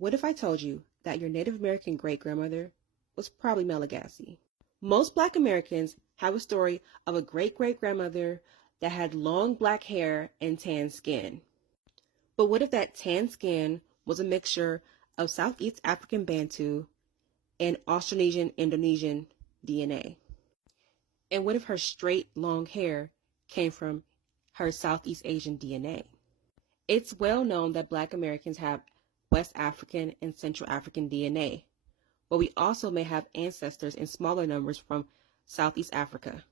What if I told you that your Native American great-grandmother was probably Malagasy? Most Black Americans have a story of a great-great-grandmother that had long black hair and tan skin. But what if that tan skin was a mixture of Southeast African Bantu and Austronesian Indonesian DNA? And what if her straight long hair came from her Southeast Asian DNA? It's well known that Black Americans have West African and Central African DNA, but we also may have ancestors in smaller numbers from Southeast Africa.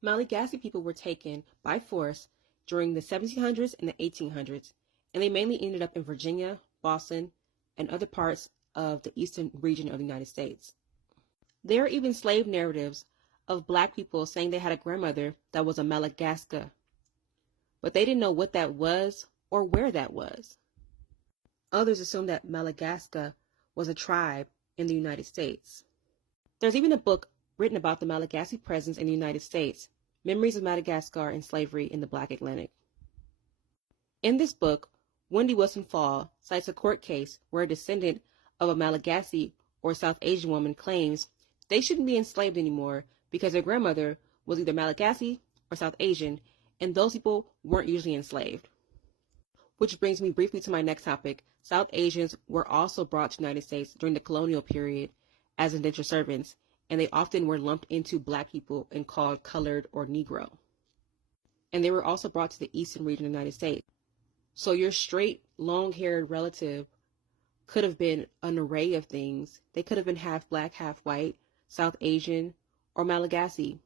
Malagasy people were taken by force during the 1700s and the 1800s, and they mainly ended up in Virginia, Boston, and other parts of the eastern region of the United States. There are even slave narratives of Black people saying they had a grandmother that was a Malagasy, but they didn't know what that was or where that was. Others assume that Malagasy was a tribe in the United States. There's even a book written about the Malagasy presence in the United States, Memories of Madagascar and Slavery in the Black Atlantic. In this book, Wendy Wilson Fall cites a court case where a descendant of a Malagasy or South Asian woman claims they shouldn't be enslaved anymore because their grandmother was either Malagasy or South Asian, and those people weren't usually enslaved. Which brings me briefly to my next topic. South Asians were also brought to the United States during the colonial period as indentured servants, and they often were lumped into Black people and called colored or Negro. And they were also brought to the eastern region of the United States. So your straight, long-haired relative could have been an array of things. They could have been half Black, half white, South Asian, or Malagasy.